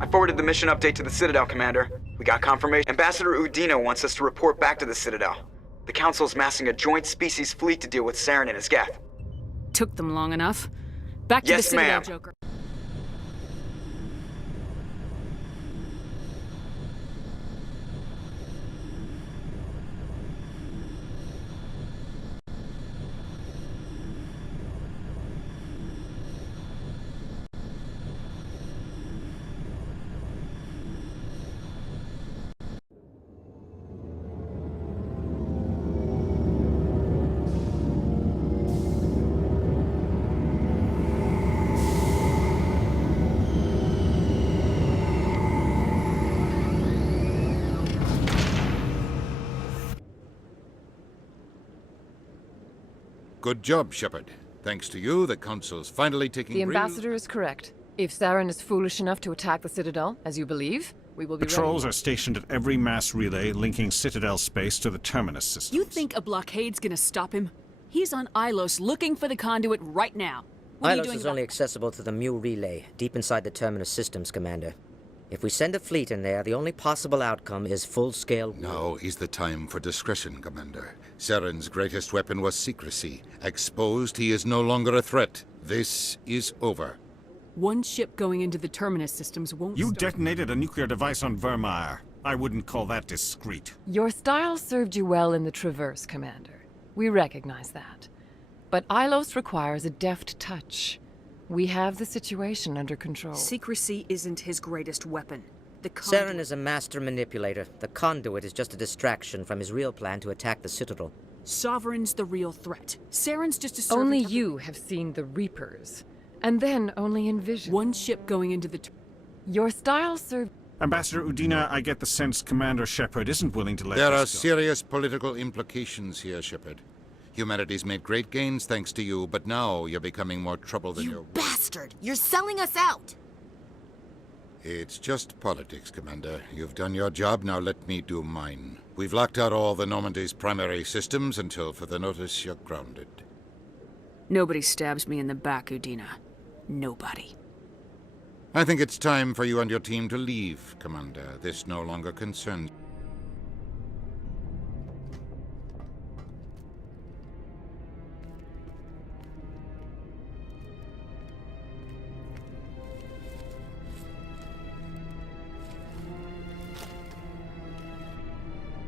I forwarded the mission update to the Citadel, Commander. We got confirmation. Ambassador Udina wants us to report back to the Citadel. The Council's massing a joint species fleet to deal with Saren and his Geth. Took them long enough. Back to the Citadel, Joker. Good job, Shepard. Thanks to you, the Council's finally taking The Ambassador is correct. If Saren is foolish enough to attack the Citadel, as you believe, we will be Patrols ready. are stationed at every mass relay linking Citadel space to the Terminus systems. You think a blockade's gonna stop him? He's on Ilos looking for the conduit right now. What are you Ilos doing is about only accessible to the Mu relay, deep inside the Terminus systems, Commander. If we send a fleet in there, the only possible outcome is full-scale... Now is the time for discretion, Commander. Saren's greatest weapon was secrecy. Exposed, he is no longer a threat. This is over. One ship going into the Terminus systems won't You stop. detonated a nuclear device on Vermeer. I wouldn't call that discreet. Your style served you well in the Traverse, Commander. We recognize that. But Ilos requires a deft touch. We have the situation under control. Secrecy isn't his greatest weapon. The Saren is a master manipulator. The conduit is just a distraction from his real plan to attack the Citadel. Sovereign's the real threat. Saren's just a servant. Only you have seen the Reapers. And then only in vision. One ship going into the... Your style served... Ambassador Udina, I get the sense Commander Shepard isn't willing to let There are this go. serious political implications here, Shepard. Humanity's made great gains thanks to you, but now you're becoming more trouble than You bastard! You're selling us out! It's just politics, Commander. You've done your job, now let me do mine. We've locked out all the Normandy's primary systems until further notice you're grounded. Nobody stabs me in the back, Udina. Nobody. I think it's time for you and your team to leave, Commander. This no longer concerns...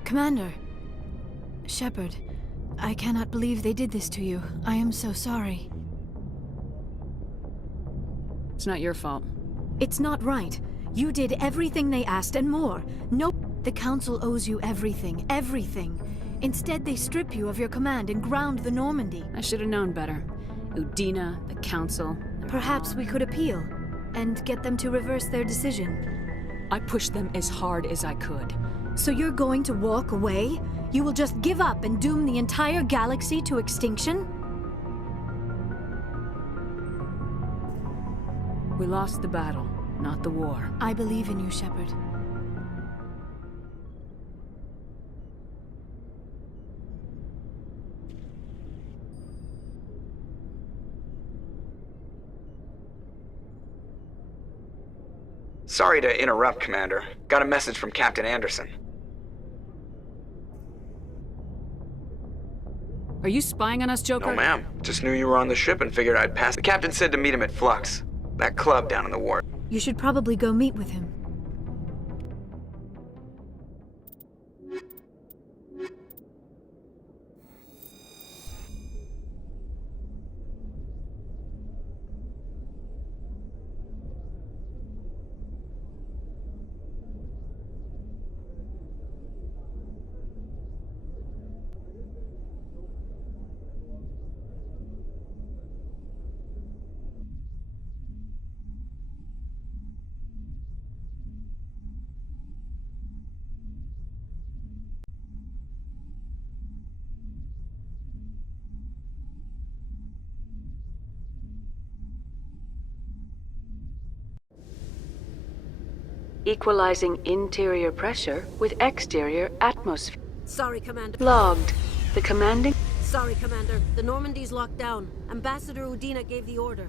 Commander. Shepard, I cannot believe they did this to you. I am so sorry. It's not your fault. It's not right. You did everything they asked and more. No, the Council owes you everything, everything. Instead, they strip you of your command and ground the Normandy. I should have known better. Udina, the Council... Perhaps we could appeal and get them to reverse their decision. I pushed them as hard as I could. So you're going to walk away? You will just give up and doom the entire galaxy to extinction? We lost the battle, not the war. I believe in you, Shepard. Sorry to interrupt, Commander. Got a message from Captain Anderson. Are you spying on us, Joker? No, ma'am. Just knew you were on the ship and figured I'd pass. The captain said to meet him at Flux. That club down in the ward. You should probably go meet with him. Equalizing interior pressure with exterior atmosphere. Sorry, Commander. Logged. The commanding... Sorry, Commander. The Normandy's locked down. Ambassador Udina gave the order.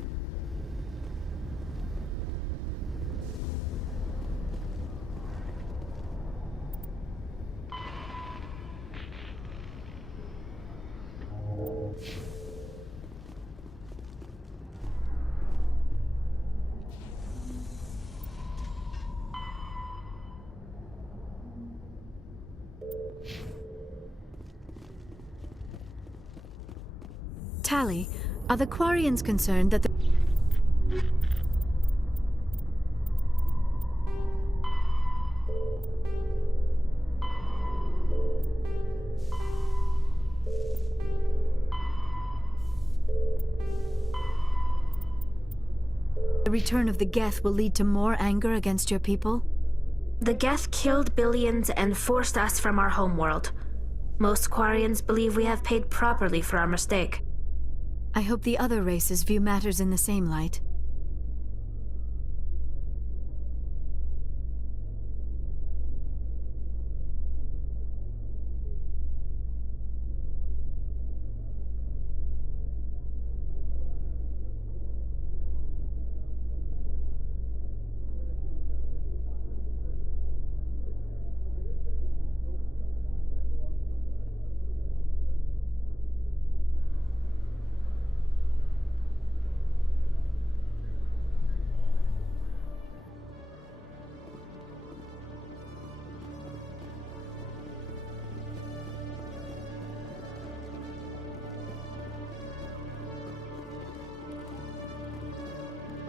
Tali, are the Quarians concerned that the... The return of the Geth will lead to more anger against your people? The Geth killed billions and forced us from our homeworld. Most Quarians believe we have paid properly for our mistake. I hope the other races view matters in the same light.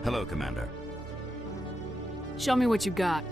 Hello, Commander. Show me what you got.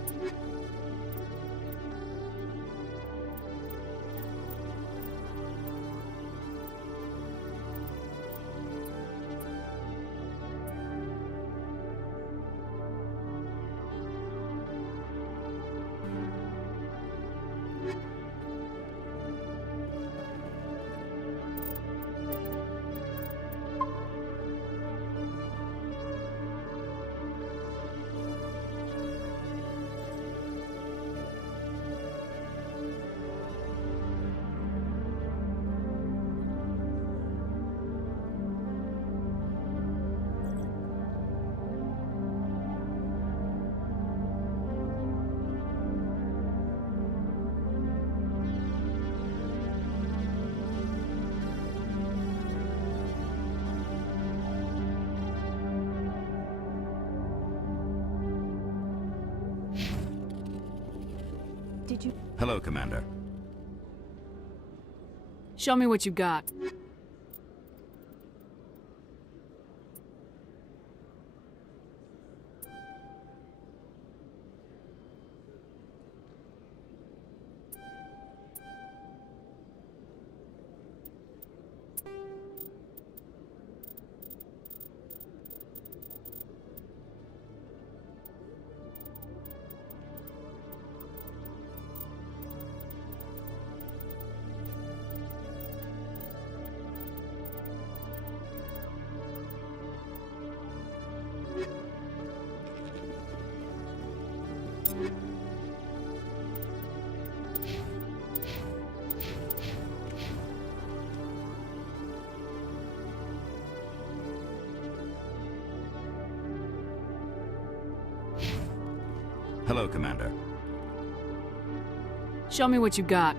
Did you... Hello, Commander. Show me what you got. Hello, Commander. Show me what you got.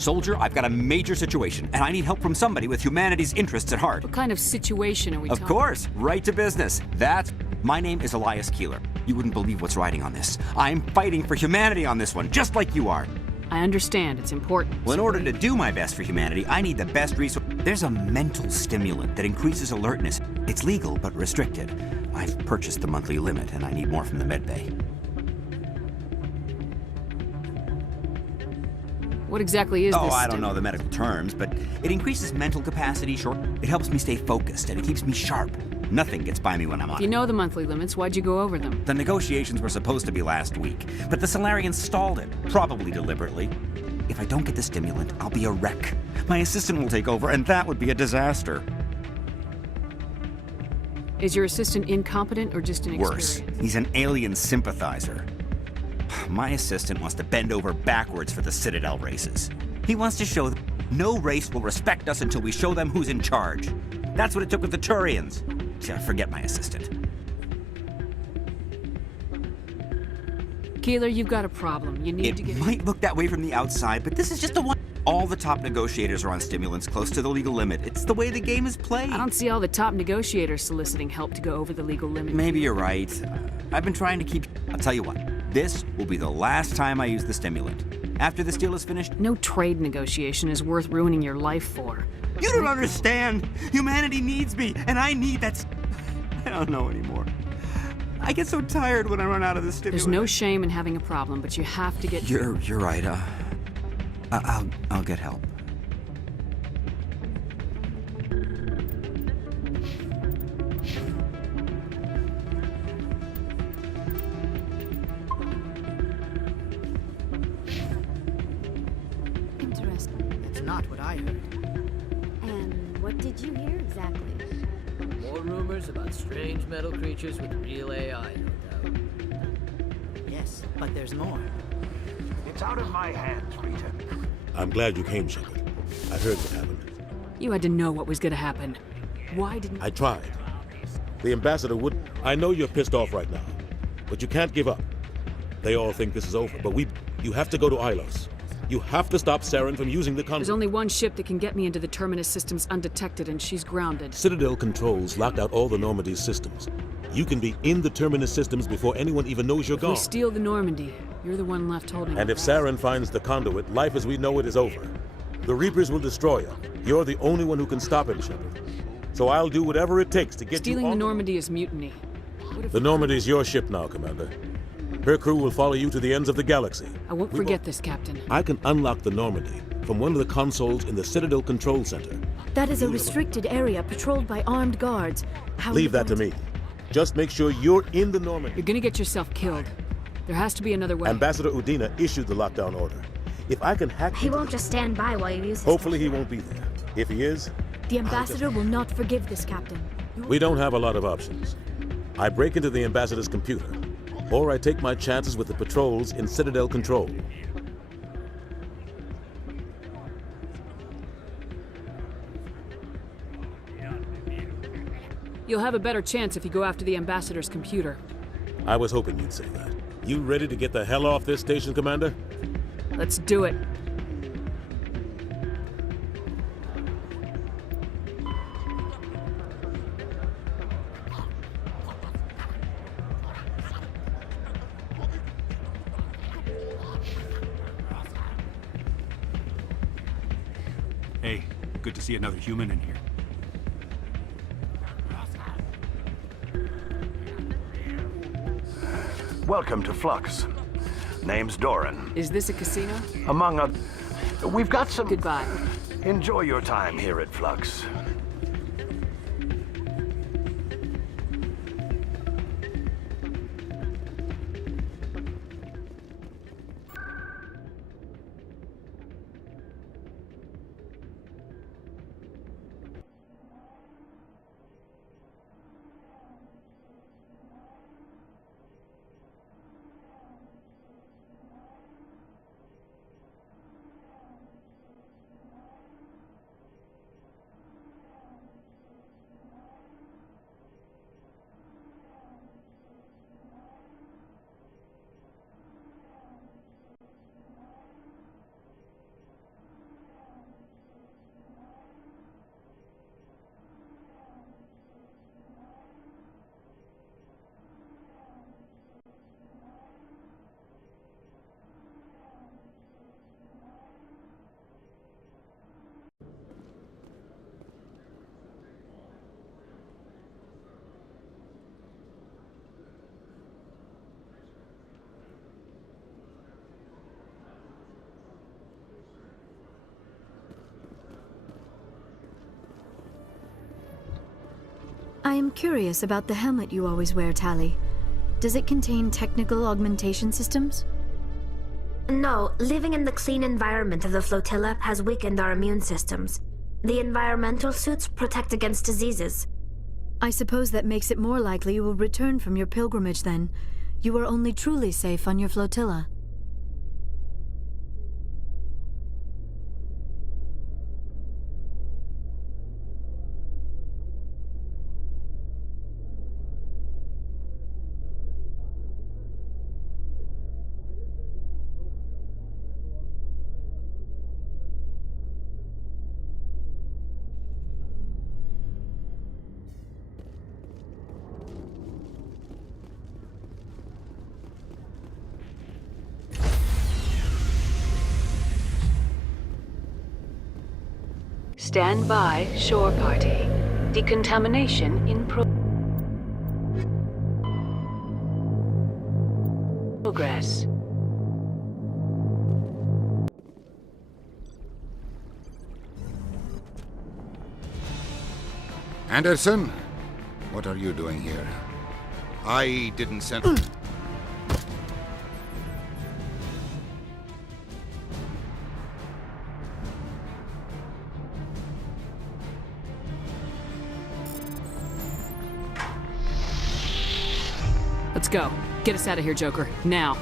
Soldier, I've got a major situation, and I need help from somebody with humanity's interests at heart. What kind of situation are we talking? Of course, right to business. My name is Elias Keeler. You wouldn't believe what's riding on this. I'm fighting for humanity on this one, just like you are. I understand, it's important. Well, in order to do my best for humanity, I need the best resource. There's a mental stimulant that increases alertness. It's legal, but restricted. I've purchased the monthly limit, and I need more from the medbay. What exactly is this? I don't know the medical terms, but it increases mental capacity, it helps me stay focused, and it keeps me sharp. Nothing gets by me when I'm on If you know the monthly limits, why'd you go over them? The negotiations were supposed to be last week, but the Solarians stalled it, probably deliberately. If I don't get the stimulant, I'll be a wreck. My assistant will take over, and that would be a disaster. Is your assistant incompetent or just Worse, inexperienced? he's an alien sympathizer. My assistant wants to bend over backwards for the Citadel races. He wants to show them no race will respect us until we show them who's in charge. That's what it took with the Turians. Forget my assistant. Keeler, you've got a problem. You need to get... It might look that way from the outside, but this is just a one... All the top negotiators are on stimulants close to the legal limit. It's the way the game is played. I don't see all the top negotiators soliciting help to go over the legal limit. Maybe you're right. I've been trying to keep... I'll tell you what. This will be the last time I use the stimulant. After this deal is finished... No trade negotiation is worth ruining your life for. You don't understand! Humanity needs me, and I need that... I don't know anymore. I get so tired when I run out of the stimulant. There's no shame in having a problem, but you have to get... You're right. I'll get help. Interesting. That's not what I heard. And what did you hear exactly? More rumors about strange metal creatures with real AI, no doubt. Yes, but there's more. It's out of my hands, Rita. I'm glad you came, Shepard. I heard what happened. You had to know what was gonna happen. Why didn't... I tried. The ambassador would... I know you're pissed off right now, but you can't give up. They all think this is over, but you have to go to Ilos. You have to stop Saren from using the conduit. There's only one ship that can get me into the Terminus systems undetected, and she's grounded. Citadel controls locked out all the Normandy's systems. You can be in the Terminus systems before anyone even knows you're gone. If we steal the Normandy, you're the one left holding it. And if Saren finds the conduit, life as we know it is over. The Reapers will destroy her. You're the only one who can stop it, Shepard. So I'll do whatever it takes to get Stealing you the Normandy is mutiny. The Normandy's your ship now, Commander. Her crew will follow you to the ends of the galaxy. I won't forget this, Captain. I can unlock the Normandy from one of the consoles in the Citadel Control Center. That is a restricted area patrolled by armed guards. Leave that to me. Just make sure you're in the Normandy. You're gonna get yourself killed. There has to be another way. Ambassador Udina issued the lockdown order. If I can hack... He won't just stand by while you use his... Hopefully he won't be there. If he is... The ambassador will not forgive this, Captain. We don't have a lot of options. I break into the ambassador's computer, or I take my chances with the patrols in Citadel Control. You'll have a better chance if you go after the ambassador's computer. I was hoping you'd say that. You ready to get the hell off this station, Commander? Let's do it. Hey, good to see another human in here. Welcome to Flux. Name's Doran. Is this a casino? Among other... We've got some... Goodbye. Enjoy your time here at Flux. I am curious about the helmet you always wear, Tali. Does it contain technical augmentation systems? No, living in the clean environment of the flotilla has weakened our immune systems. The environmental suits protect against diseases. I suppose that makes it more likely you will return from your pilgrimage then. You are only truly safe on your flotilla. Stand by, shore party. Decontamination in progress. Anderson, what are you doing here? I didn't send... Let's go. Get us out of here, Joker. Now.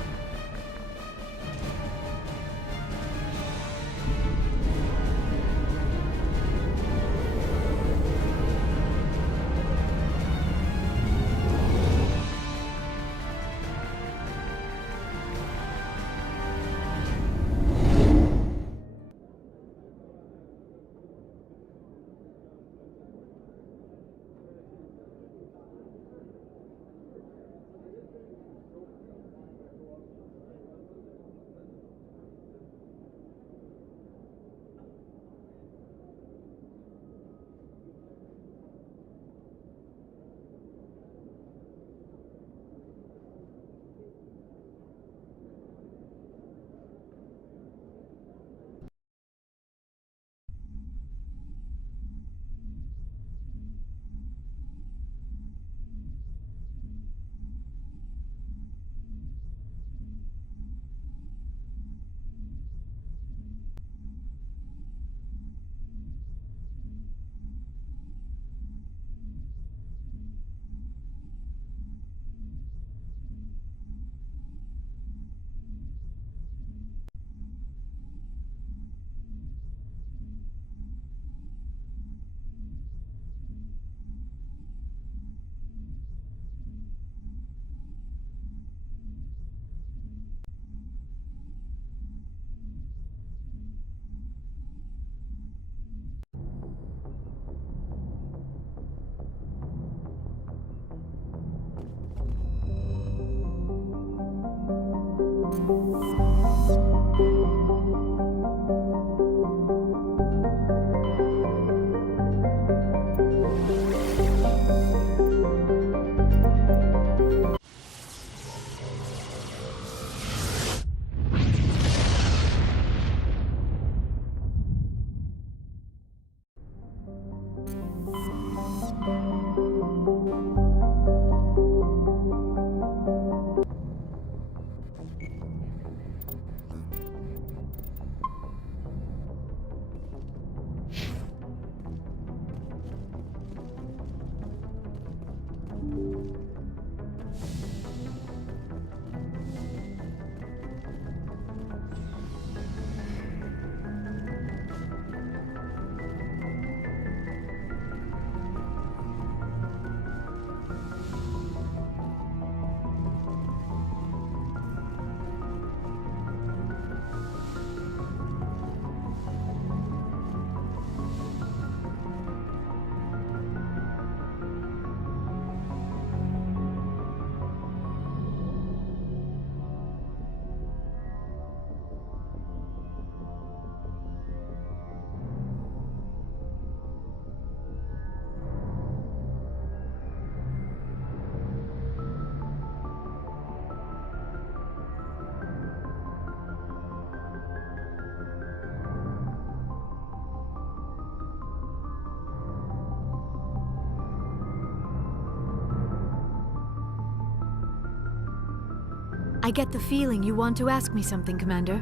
I get the feeling you want to ask me something, Commander.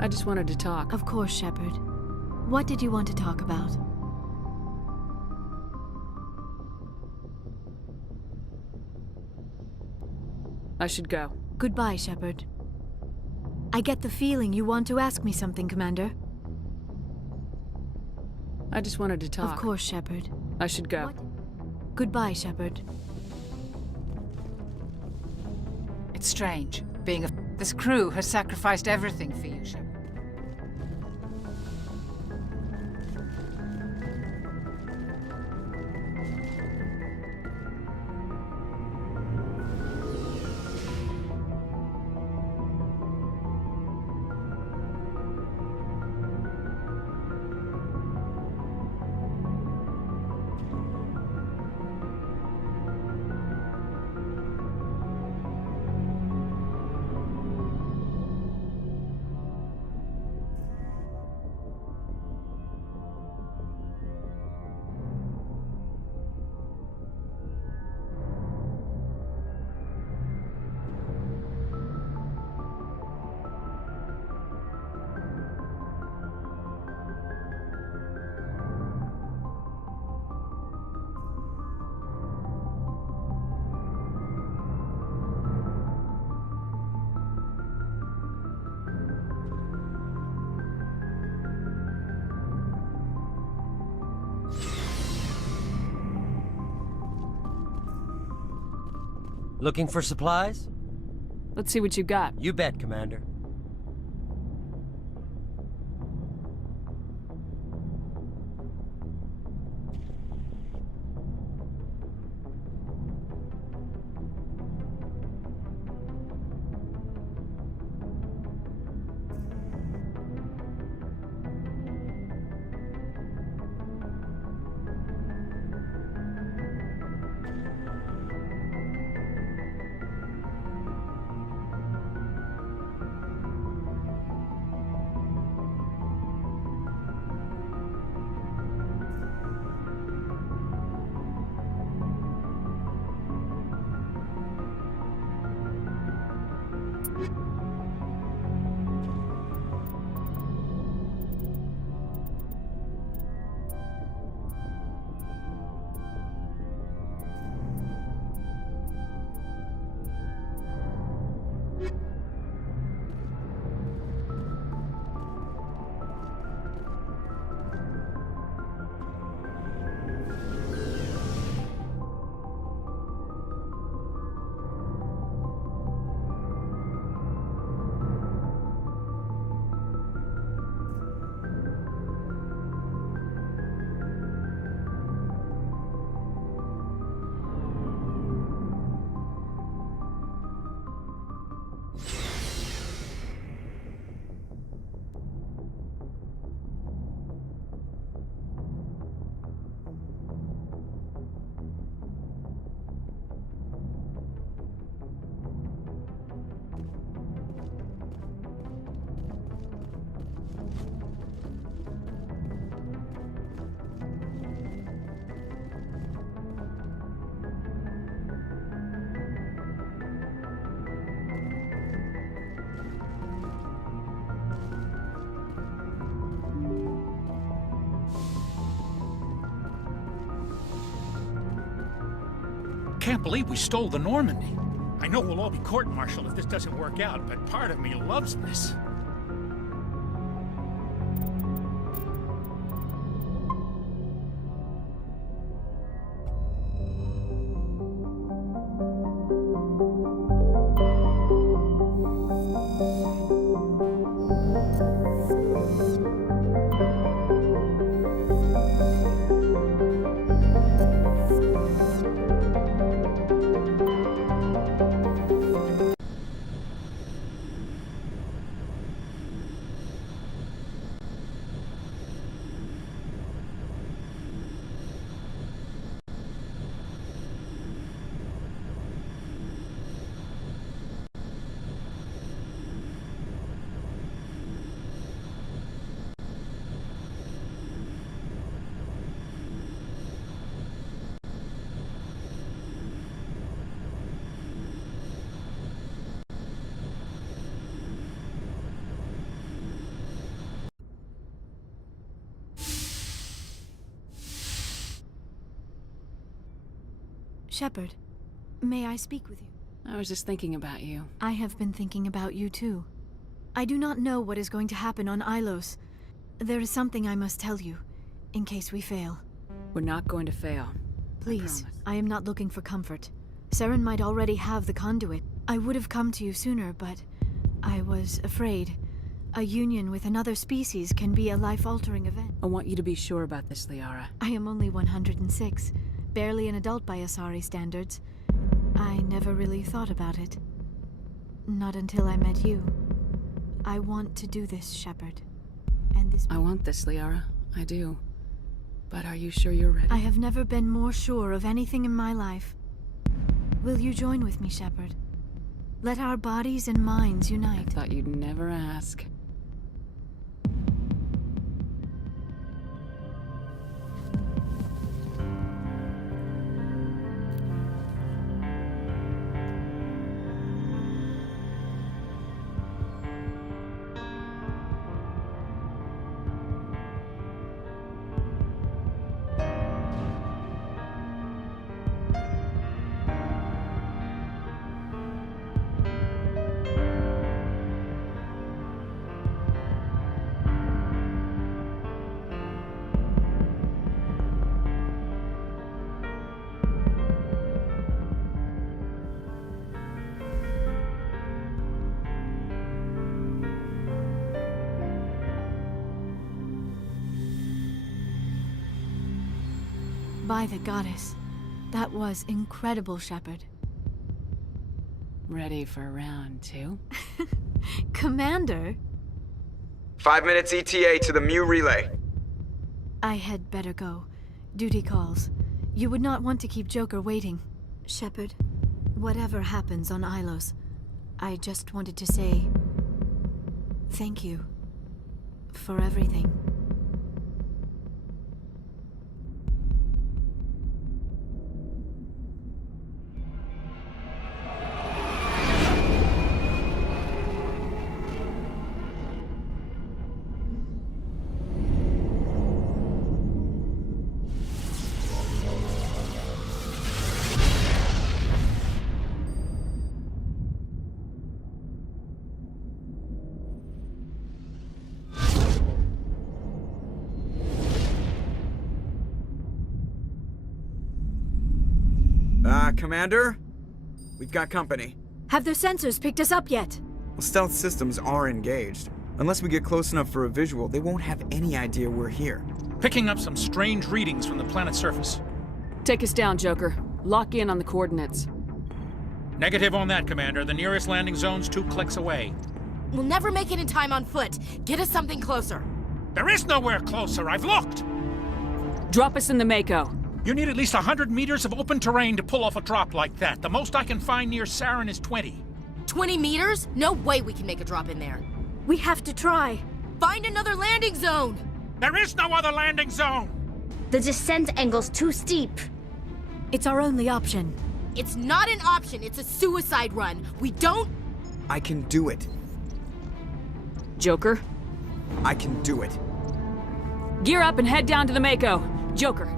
I just wanted to talk. Of course, Shepard. What did you want to talk about? I should go. Goodbye, Shepard. I get the feeling you want to ask me something, Commander. I just wanted to talk. Of course, Shepard. I should go. Goodbye, Shepard. It's strange, being a... This crew has sacrificed everything for you, Shepard. Looking for supplies? Let's see what you got. You bet, Commander. Can't believe we stole the Normandy. I know we'll all be court-martialed if this doesn't work out, but part of me loves this. Shepard, may I speak with you? I was just thinking about you. I have been thinking about you too. I do not know what is going to happen on Ilos. There is something I must tell you, in case we fail. We're not going to fail. Please, I am not looking for comfort. Saren might already have the conduit. I would have come to you sooner, but I was afraid. A union with another species can be a life-altering event. I want you to be sure about this, Liara. I am only 106, barely an adult by Asari standards. I never really thought about it. Not until I met you. I want to do this, Shepard. And this... I want this, Liara. I do. But are you sure you're ready? I have never been more sure of anything in my life. Will you join with me, Shepard? Let our bodies and minds unite. I thought you'd never ask. By the goddess. That was incredible, Shepard. Ready for round 2? Commander? 5 minutes ETA to the Mu relay. I had better go. Duty calls. You would not want to keep Joker waiting. Shepard, whatever happens on Ilos, I just wanted to say... thank you. For everything. Commander? We've got company. Have their sensors picked us up yet? Well, stealth systems are engaged. Unless we get close enough for a visual, they won't have any idea we're here. Picking up some strange readings from the planet's surface. Take us down, Joker. Lock in on the coordinates. Negative on that, Commander. The nearest landing zone's 2 clicks away. We'll never make it in time on foot. Get us something closer. There is nowhere closer. I've looked. Drop us in the Mako. You need at least 100 meters of open terrain to pull off a drop like that. The most I can find near Saren is 20. 20 meters? No way we can make a drop in there. We have to try. Find another landing zone! There is no other landing zone! The descent angle's too steep. It's our only option. It's not an option, it's a suicide run. We don't... I can do it. Joker? I can do it. Gear up and head down to the Mako. Joker.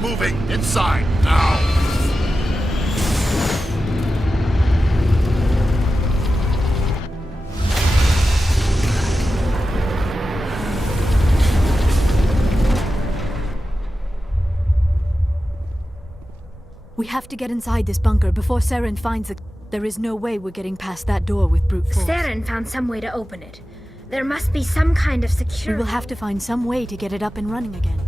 Moving inside now. We have to get inside this bunker before Saren finds the... There is no way we're getting past that door with brute force. Saren found some way to open it. There must be some kind of security. We will have to find some way to get it up and running again.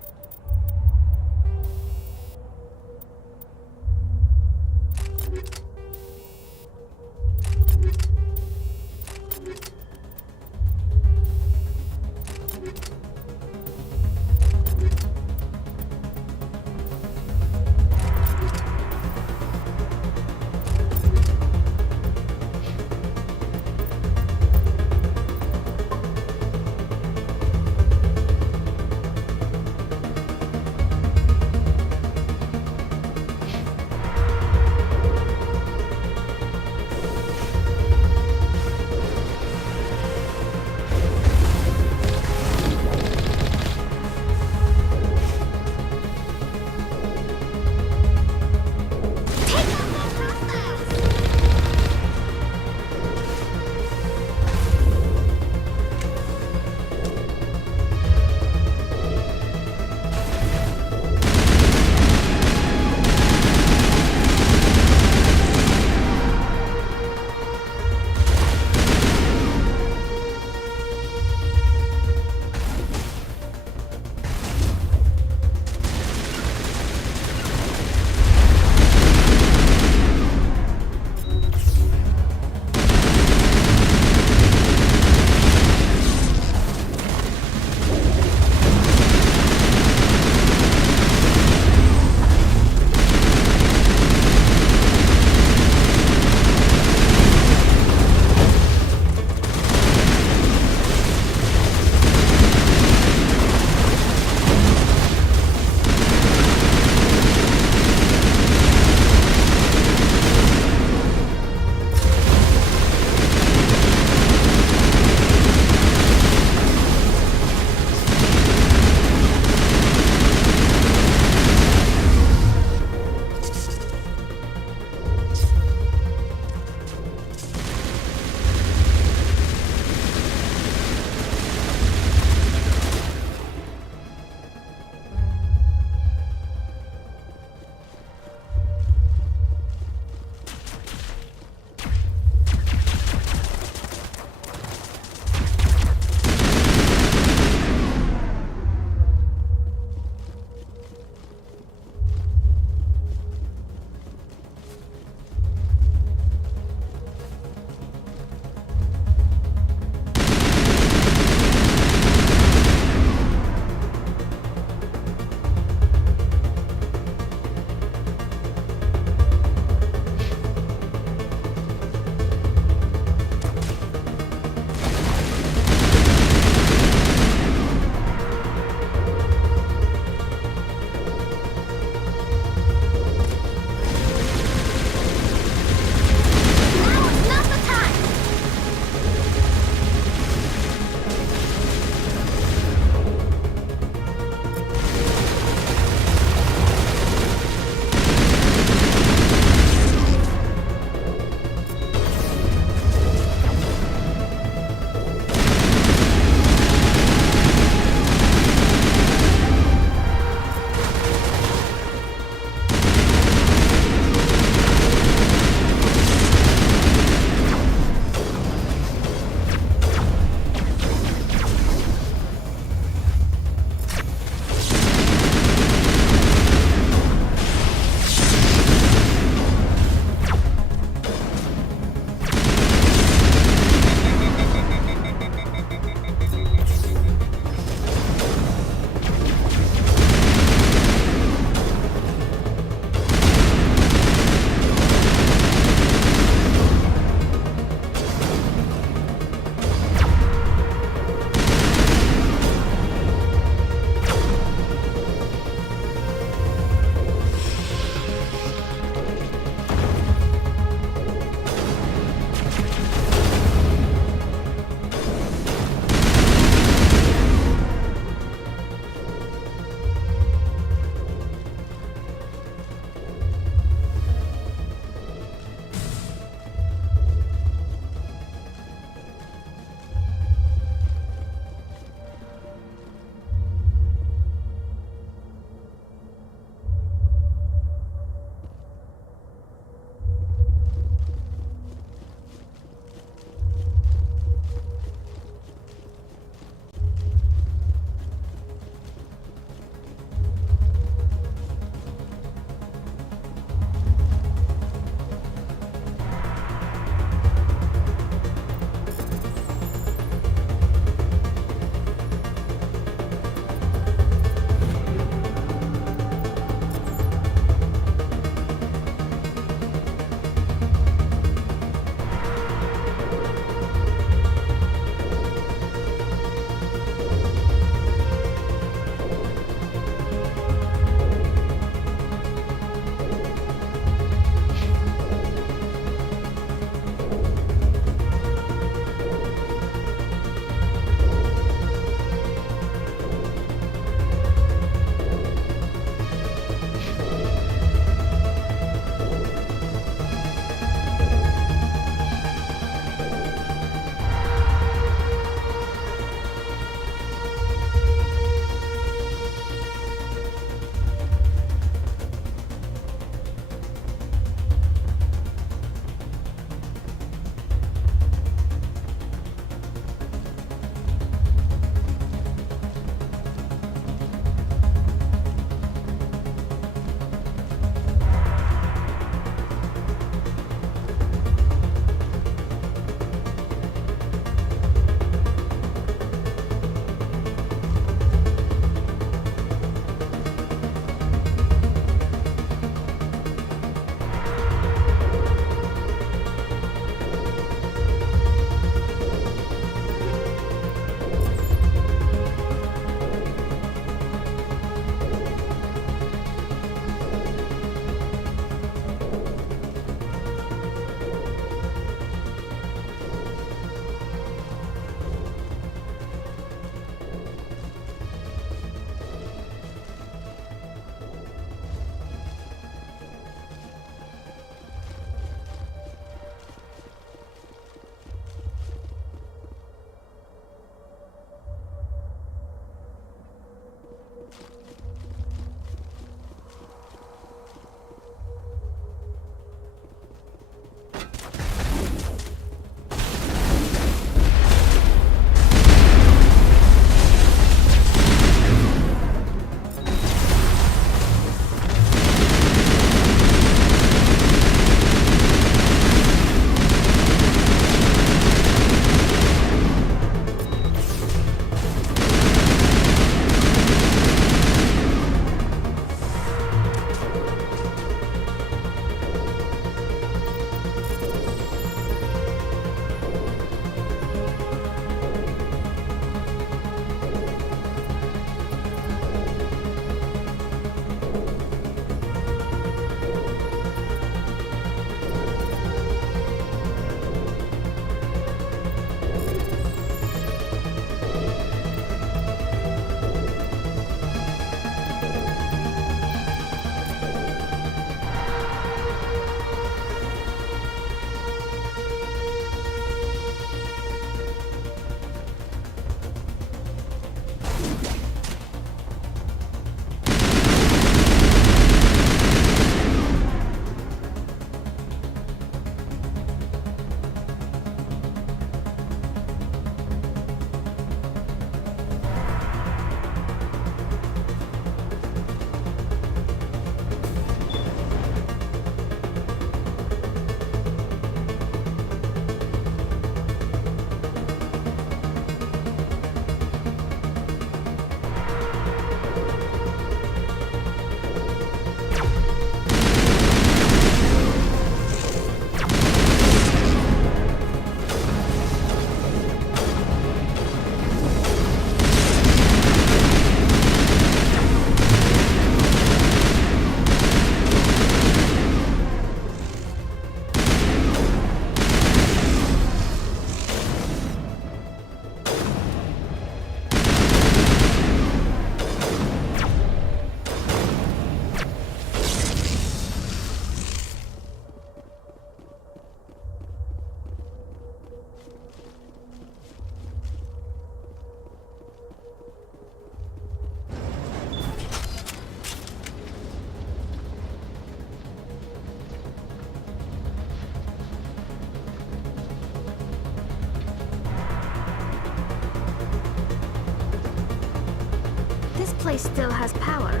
place still has power.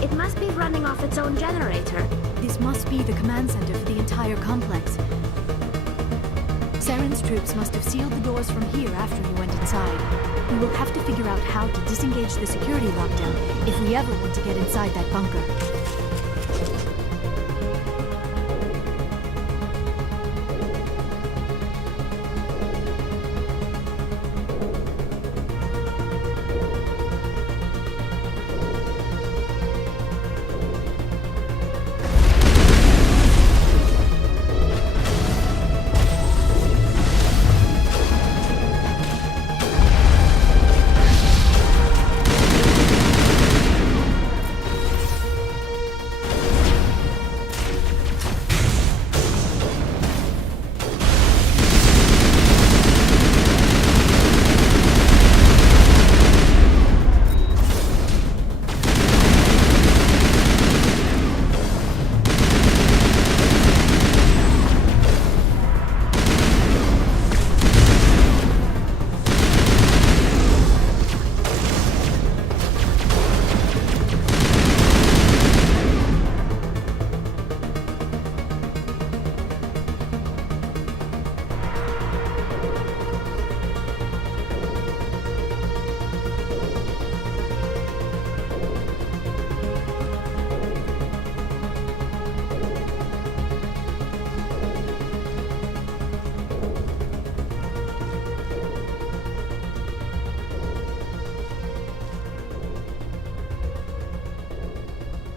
It must be running off its own generator. This must be the command center for the entire complex. Saren's troops must have sealed the doors from here after he went inside. We will have to figure out how to disengage the security lockdown if we ever want to get inside that bunker.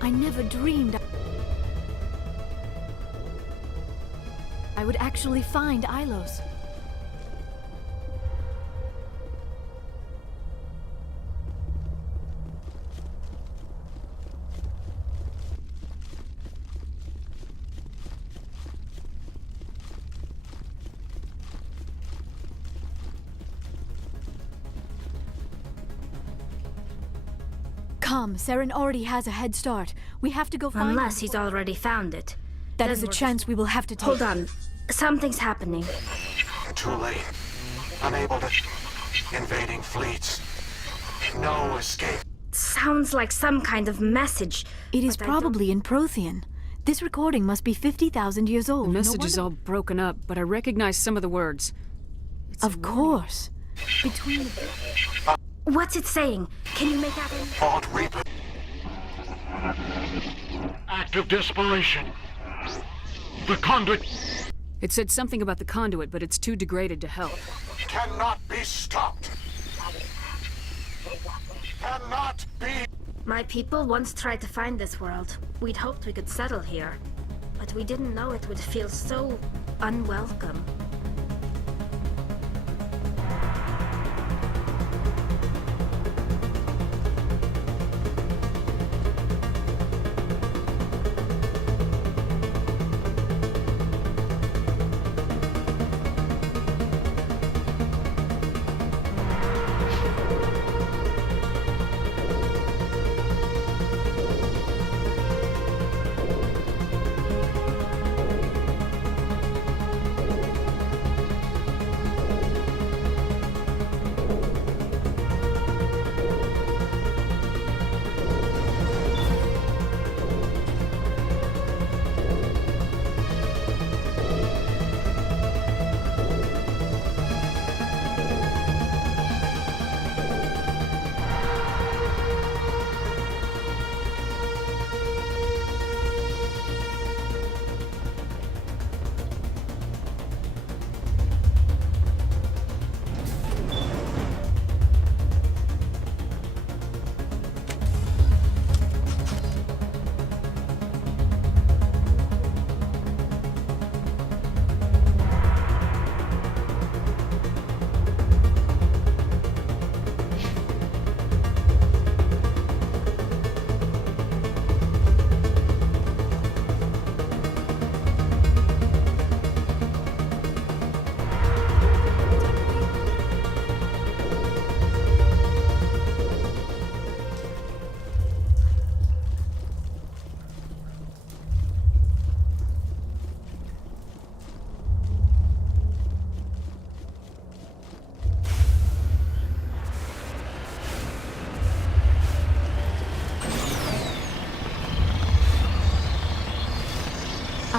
I never dreamed I would actually find Ilos. Come, Saren already has a head start. We have to go find him. Unless he's already found it. That is a chance we will have to take. Hold on. Something's happening. Too late. Unable to... Invading fleets. No escape. Sounds like some kind of message. It is probably in Prothean. This recording must be 50,000 years old. The message is all broken up, but I recognize some of the words. Of course. Between... What's it saying? Can you make out any... Vault Reaper. Active desperation. The conduit... It said something about the conduit, but it's too degraded to help. Cannot be stopped. Cannot be... My people once tried to find this world. We'd hoped we could settle here. But we didn't know it would feel so... unwelcome.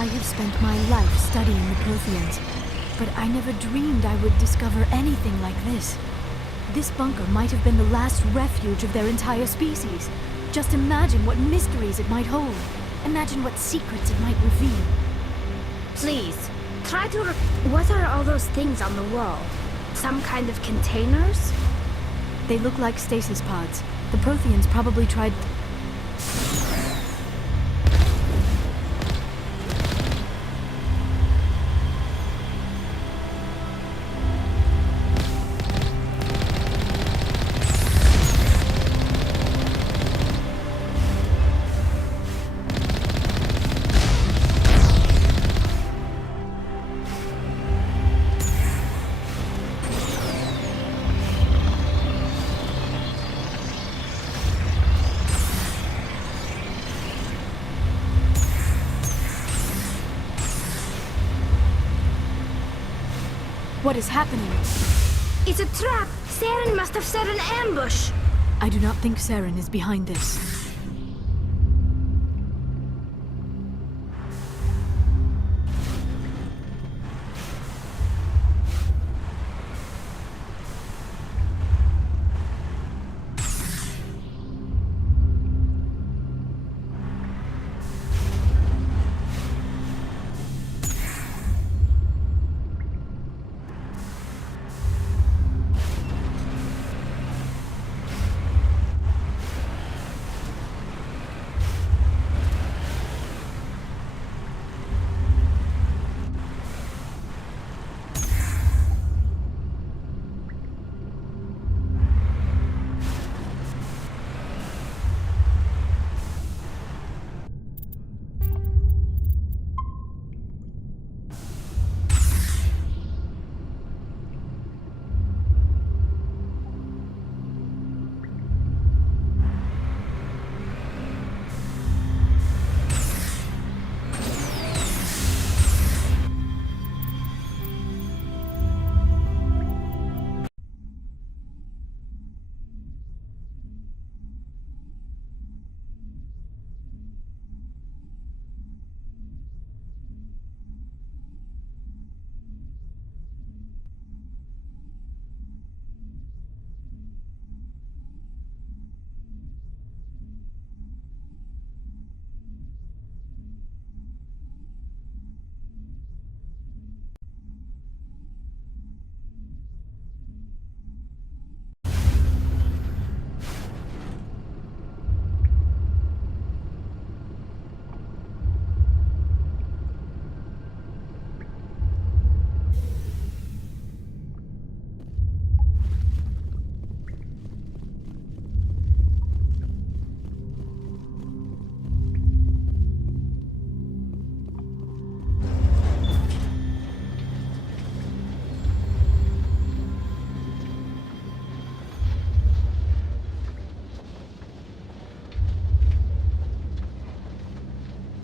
have spent my life studying the Protheans, but I never dreamed I would discover anything like this. This bunker might have been the last refuge of their entire species. Just imagine what mysteries it might hold. Imagine what secrets it might reveal. Please, try to... What are all those things on the wall? Some kind of containers? They look like stasis pods. The Protheans probably tried... What is happening? It's a trap! Saren must have set an ambush! I do not think Saren is behind this.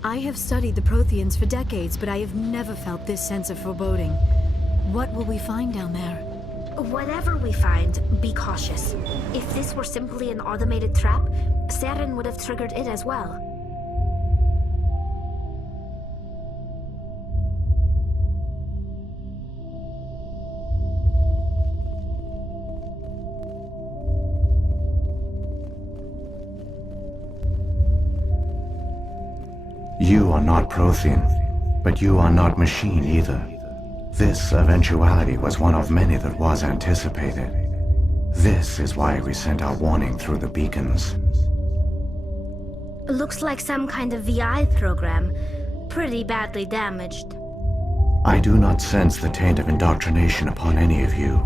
I have studied the Protheans for decades, but I have never felt this sense of foreboding. What will we find down there? Whatever we find, be cautious. If this were simply an automated trap, Saren would have triggered it as well. You are not Prothean, but you are not machine either. This eventuality was one of many that was anticipated. This is why we sent our warning through the beacons. Looks like some kind of VI program. Pretty badly damaged. I do not sense the taint of indoctrination upon any of you.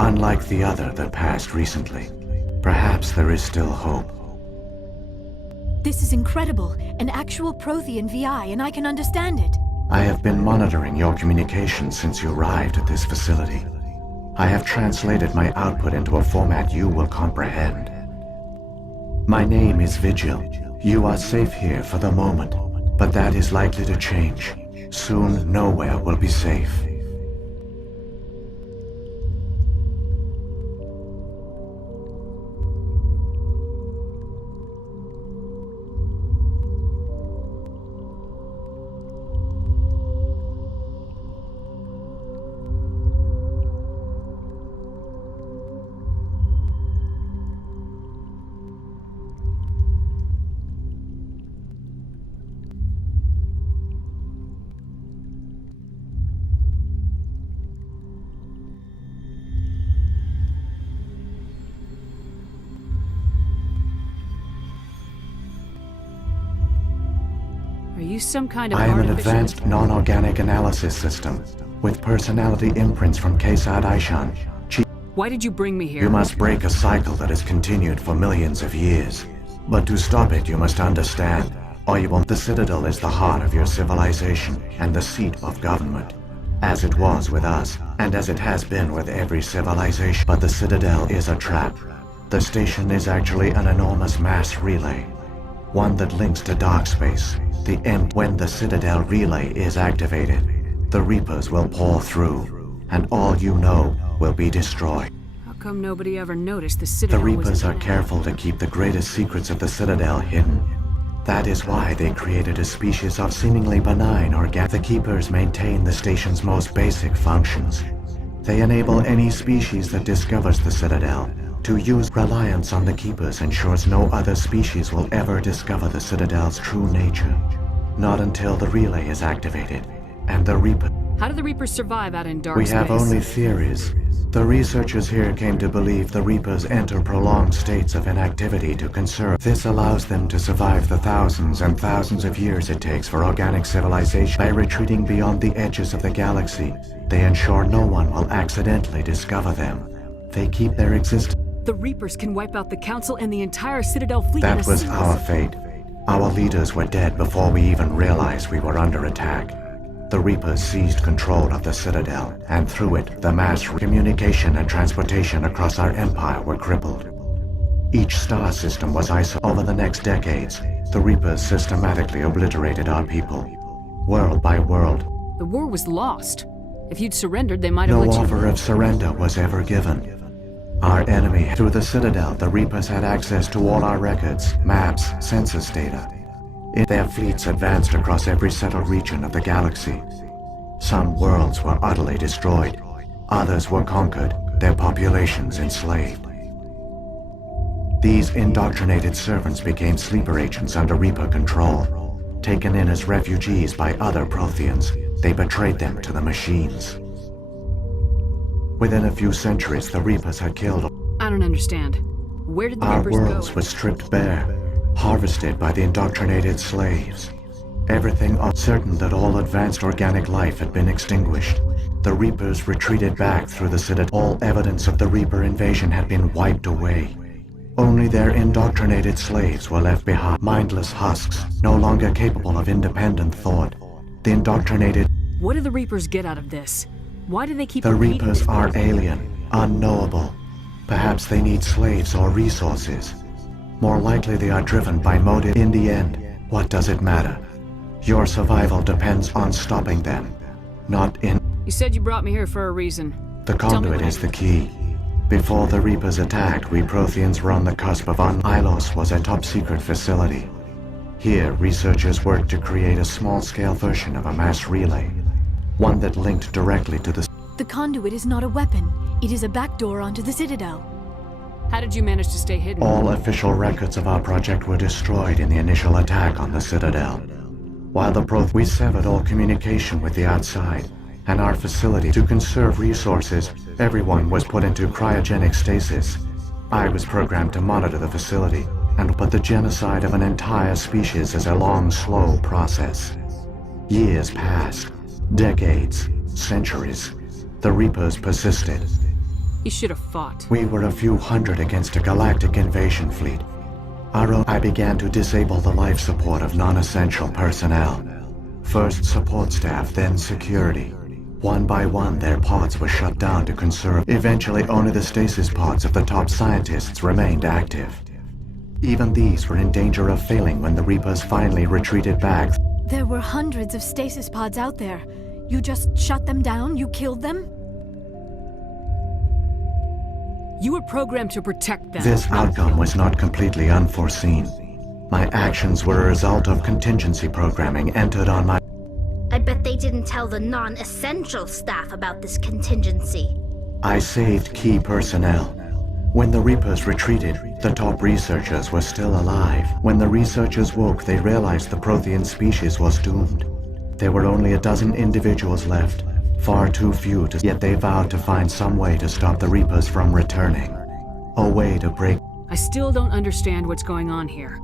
Unlike the other that passed recently. Perhaps there is still hope. This is incredible. An actual Prothean VI, and I can understand it. I have been monitoring your communications since you arrived at this facility. I have translated my output into a format you will comprehend. My name is Vigil. You are safe here for the moment, but that is likely to change. Soon, nowhere will be safe. you some kind of I am an artificial... advanced non-organic analysis system with personality imprints from Kesad Aishan. Why did you bring me here? You must break a cycle that has continued for millions of years. But to stop it, you must understand, or you won't. The Citadel is the heart of your civilization and the seat of government, as it was with us, and as it has been with every civilization. But the Citadel is a trap. The station is actually an enormous mass relay, one that links to dark space. When the Citadel relay is activated, the Reapers will pour through, and all you know will be destroyed. How come nobody ever noticed the The Citadel was... Reapers are careful to keep the greatest secrets of the Citadel hidden. That is why they created a species of seemingly benign organic. The Keepers maintain the station's most basic functions. They enable any species that discovers the Citadel to use. Reliance on the Keepers ensures no other species will ever discover the Citadel's true nature. Not until the relay is activated, and the Reaper... How do the Reapers survive out in dark We space? have only theories. The researchers here came to believe the Reapers enter prolonged states of inactivity to conserve. This allows them to survive the thousands and thousands of years it takes for organic civilization. By retreating beyond the edges of the galaxy, they ensure no one will accidentally discover them. They keep their existence. The Reapers can wipe out the Council and the entire Citadel fleet in a That was single our fate. Our leaders were dead before we even realized we were under attack. The Reapers seized control of the Citadel, and through it, the mass communication and transportation across our empire were crippled. Each star system was isolated. Over the next decades, the Reapers systematically obliterated our people, world by world. The war was lost. If you'd surrendered, they might have No let you... offer of surrender was ever given. Our enemy, through the Citadel, the Reapers had access to all our records, maps, census data. Their fleets advanced across every settled region of the galaxy. Some worlds were utterly destroyed. Others were conquered, their populations enslaved. These indoctrinated servants became sleeper agents under Reaper control. Taken in as refugees by other Protheans, they betrayed them to the machines. Within a few centuries, the Reapers had killed... I don't understand. Where did the Our Reapers worlds go? were stripped bare, harvested by the indoctrinated slaves. Everything certain that all advanced organic life had been extinguished. The Reapers retreated back through the Citadel. All evidence of the Reaper invasion had been wiped away. Only their indoctrinated slaves were left behind. Mindless husks, no longer capable of independent thought. The indoctrinated... What do the Reapers get out of this? Why do they keep The repeating Reapers it? are alien, unknowable. Perhaps they need slaves or resources. More likely they are driven by motive. In the end, what does it matter? Your survival depends on stopping them, not in... You said you brought me here for a reason. The conduit is the key. Before the Reapers attacked, we Protheans were on the cusp of Ilos was a top-secret facility. Here, researchers worked to create a small-scale version of a mass relay. One that linked directly to the... The conduit is not a weapon. It is a backdoor onto the Citadel. How did you manage to stay hidden? All official records of our project were destroyed in the initial attack on the Citadel. While we severed all communication with the outside, and our facility to conserve resources, everyone was put into cryogenic stasis. I was programmed to monitor the facility, but the genocide of an entire species is a long, slow process. Years passed. Decades, centuries. The Reapers persisted. You should have fought. We were a few hundred against a galactic invasion fleet. I began to disable the life support of non-essential personnel. First support staff, then security. One by one, their pods were shut down to conserve. Eventually, only the stasis pods of the top scientists remained active. Even these were in danger of failing when the Reapers finally retreated back. There were hundreds of stasis pods out there. You just shut them down? You killed them? You were programmed to protect them. This outcome was not completely unforeseen. My actions were a result of contingency programming entered on my... I bet they didn't tell the non-essential staff about this contingency. I saved key personnel. When the Reapers retreated, the top researchers were still alive. When the researchers woke, they realized the Prothean species was doomed. There were only a dozen individuals left, far too few to... Yet they vowed to find some way to stop the Reapers from returning. A way to break... I still don't understand what's going on here.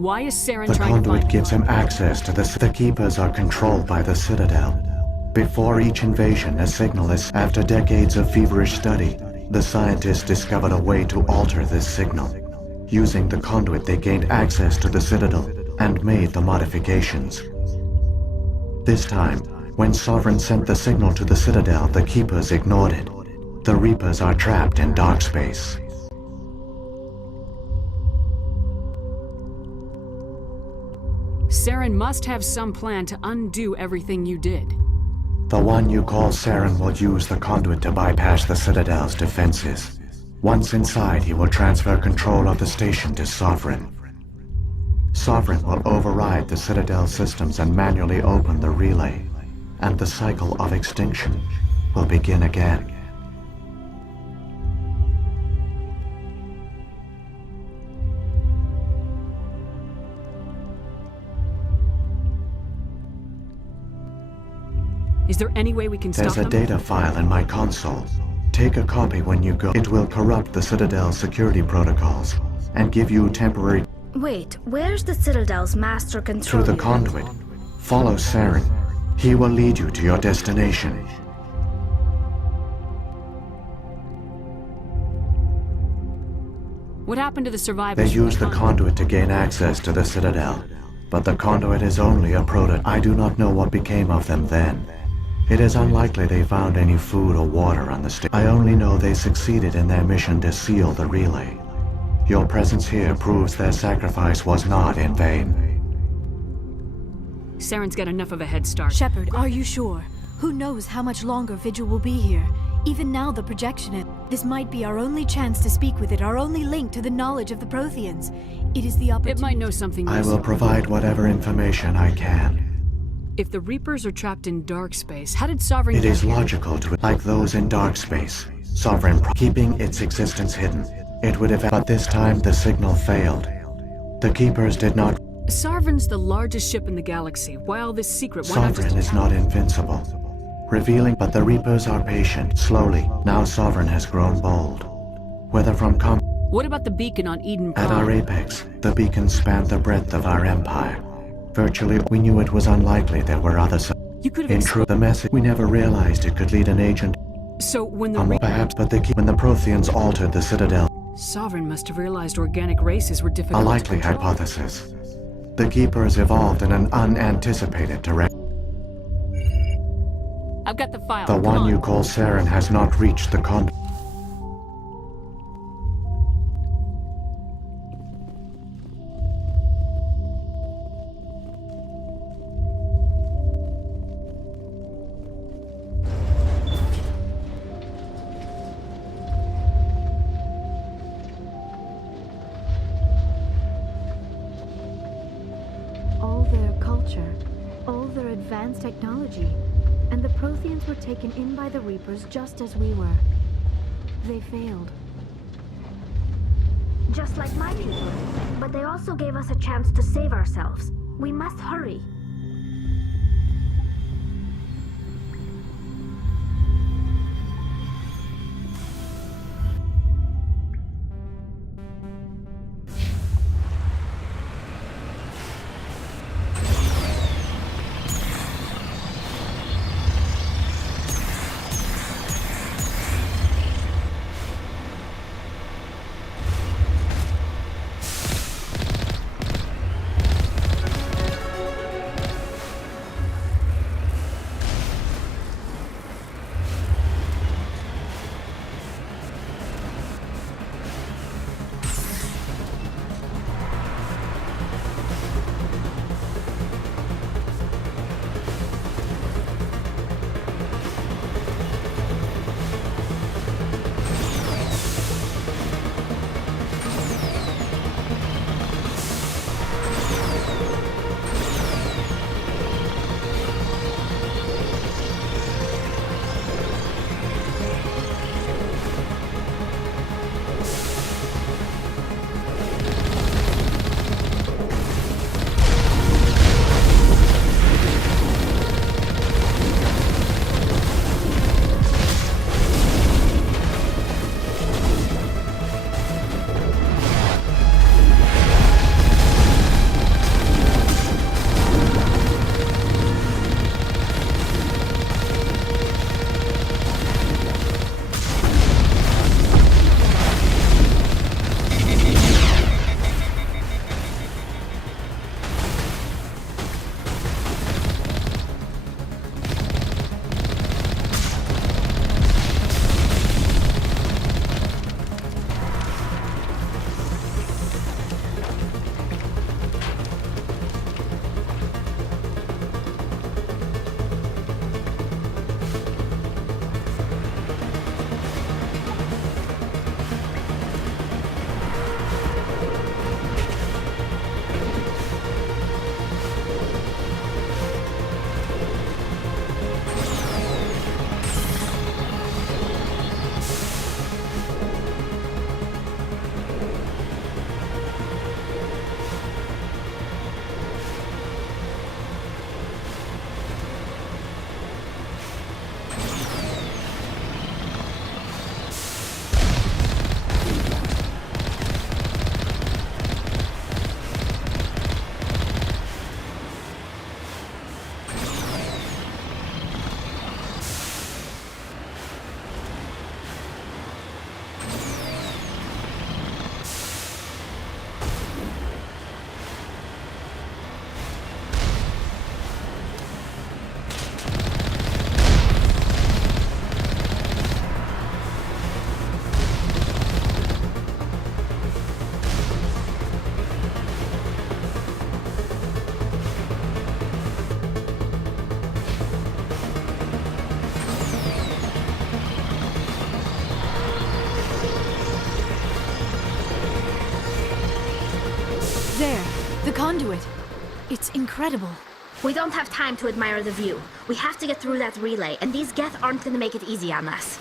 Why is Saren The trying to conduit find gives him access to the Keepers are controlled by the Citadel. Before each invasion, a signal is... After decades of feverish study, the scientists discovered a way to alter this signal. Using the conduit, they gained access to the Citadel and made the modifications. This time, when Sovereign sent the signal to the Citadel, the Keepers ignored it. The Reapers are trapped in dark space. Saren must have some plan to undo everything you did. The one you call Saren will use the conduit to bypass the Citadel's defenses. Once inside, he will transfer control of the station to Sovereign. Sovereign will override the Citadel systems and manually open the relay, and the cycle of extinction will begin again. Is there any way we can stop There's them? a data file in my console. Take a copy when you go. It will corrupt the Citadel's security protocols and give you temporary... Wait, where's the Citadel's master control Through the unit? conduit. Follow Saren. He will lead you to your destination. What happened to the They survivors? use the conduit to gain access to the Citadel. But the conduit is only a prototype. I do not know what became of them then. It is unlikely they found any food or water on the station. I only know they succeeded in their mission to seal the relay. Your presence here proves their sacrifice was not in vain. Saren's got enough of a head start. Shepard, are you sure? Who knows how much longer Vigil will be here? Even now, the projection... This might be our only chance to speak with it, our only link to the knowledge of the Protheans. It is the opportunity... It might know something I useful. will provide whatever information I can. If the Reapers are trapped in dark space, how did Sovereign It get is here? logical to... Like those in dark space. Sovereign keeping its existence hidden. It would have... But this time the signal failed. The Keepers did not... Sovereign's the largest ship in the galaxy. Why all this secret? Why not Sovereign just... is not invincible. Revealing, but the Reapers are patient. Slowly, now Sovereign has grown bold. Whether from What about the beacon on Eden At Prime? our apex, the beacon spanned the breadth of our empire. Virtually, we knew it was unlikely there were others. You could have In truth, the message, we never realized it could lead an agent. So when the Perhaps, but when the Protheans altered the Citadel, Sovereign must have realized organic races were a difficult likely to control. hypothesis. The Keepers evolved in an unanticipated direction. I've got the file. The Come one on. you call Saren has not reached the conduit. All their culture, all their advanced technology, and the Protheans were taken in by the Reapers just as we were. They failed. Just like my people. But they also gave us a chance to save ourselves. We must hurry. There, the conduit. It's incredible. We don't have time to admire the view. We have to get through that relay, and these Geth aren't gonna make it easy on us.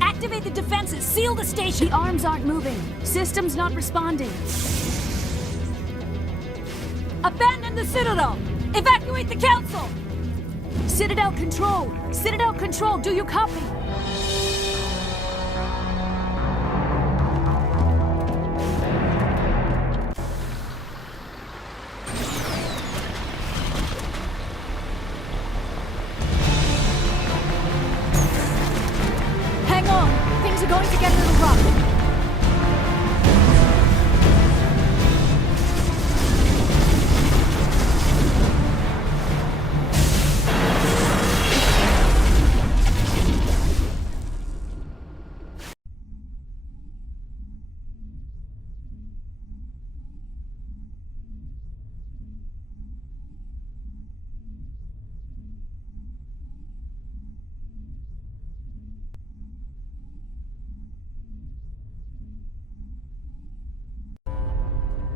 Activate the defenses! Seal the station! The arms aren't moving. System's not responding. Abandon the Citadel! Evacuate the Council! Citadel Control! Citadel Control, do you copy? Hang on! Things are going to get a little rough.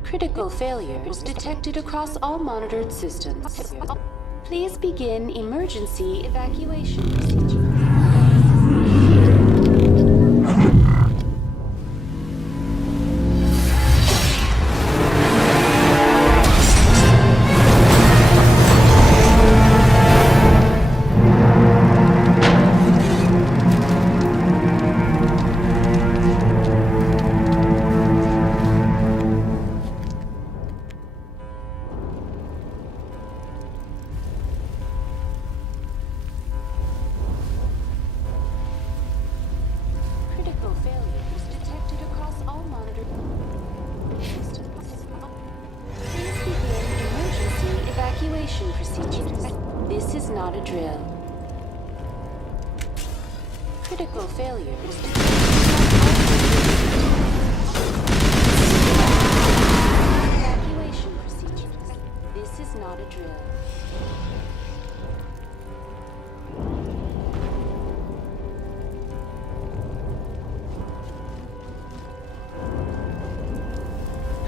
Critical failures detected across all monitored systems. Please begin emergency evacuation procedure. This is not a drill. Critical failures. Evacuation procedures. This is not a drill.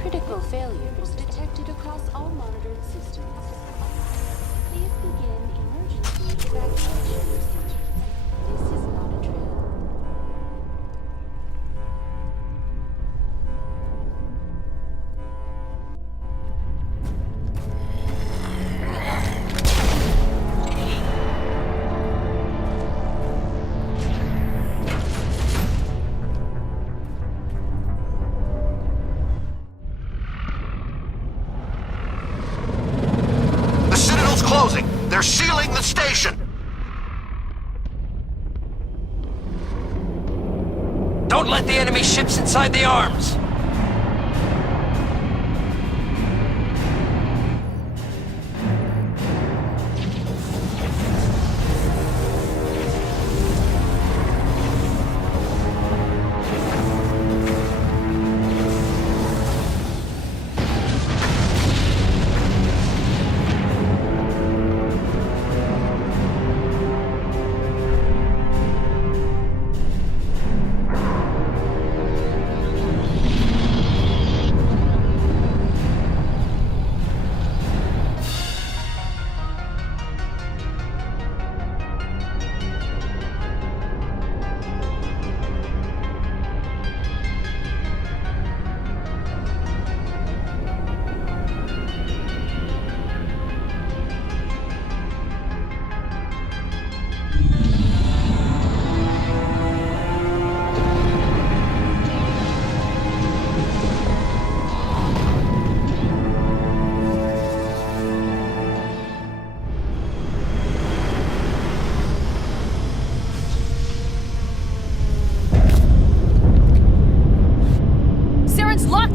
Critical failures detected across all monitored systems. Please begin emergency evacuation procedure. This is not a drill. Closing. They're sealing the station. Don't let the enemy ships inside the arms!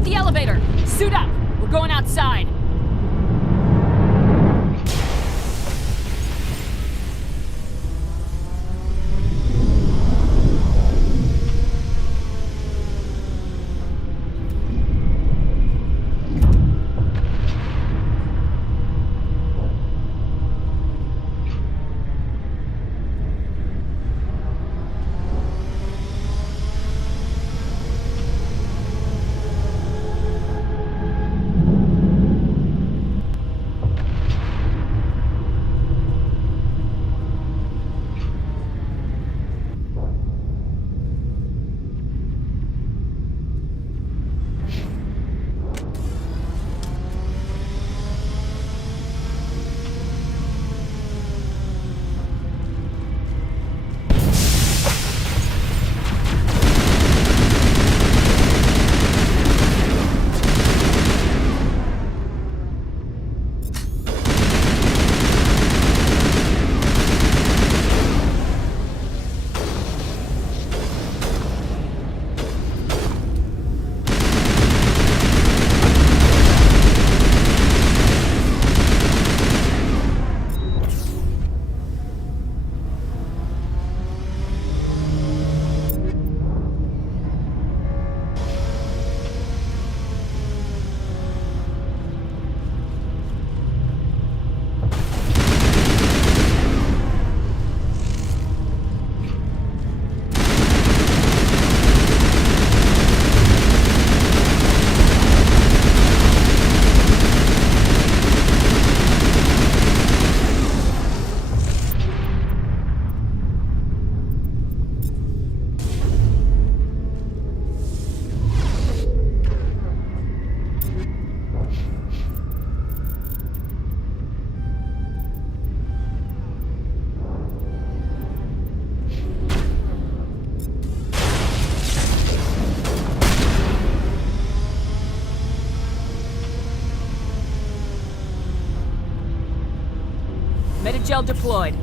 the elevator! Suit up! We're going outside! Metagel deployed.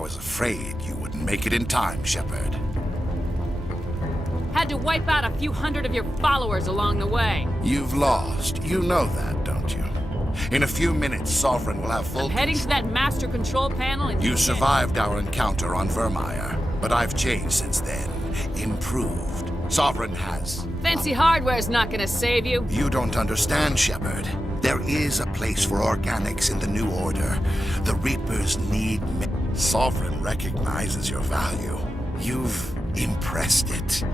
was afraid you wouldn't make it in time, Shepard. Had to wipe out a few hundred of your followers along the way. You've lost. You know that, don't you? In a few minutes, Sovereign will have full Heading to that master control panel and... You survived our encounter on Vermeer, but I've changed since then. Improved. Sovereign has. Fancy hardware's not gonna save you. You don't understand, Shepard. There is a place for organics in the New Order. The Reapers need me. Sovereign recognizes your value. You've impressed it.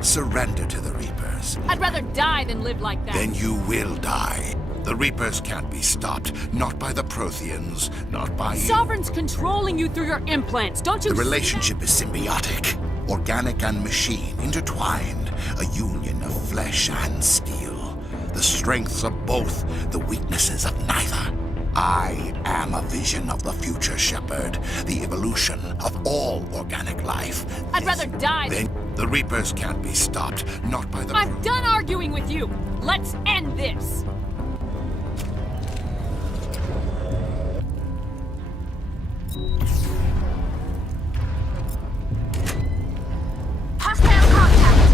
Surrender to the Reapers. I'd rather die than live like that. Then you will die. The Reapers can't be stopped. Not by the Protheans, not by you. Sovereign's controlling you through your implants, don't you The relationship is symbiotic. Organic and machine intertwined. A union of flesh and steel. The strengths of both, the weaknesses of neither. I am a vision of the future, Shepard. The evolution of all organic life. I'd rather die Then the Reapers can't be stopped. Not by the... I'm done arguing with you! Let's end this! Hostile contact!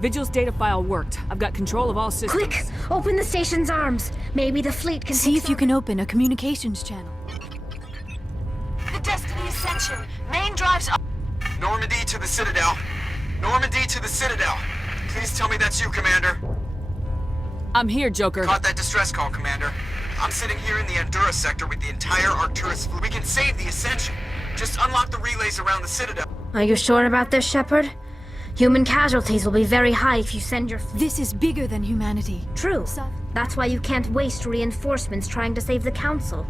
Vigil's data file worked. I've got control of all systems. Quick! Open the station's arms. Maybe the fleet can See if you can open a communications channel. The Destiny Ascension. Main drives up. Normandy to the Citadel. Normandy to the Citadel. Please tell me that's you, Commander. I'm here, Joker. Caught that distress call, Commander. I'm sitting here in the Andurra sector with the entire Arcturus fleet. We can save the Ascension. Just unlock the relays around the Citadel. Are you sure about this, Shepard? Human casualties will be very high if you send your... This is bigger than humanity. True. That's why you can't waste reinforcements trying to save the Council.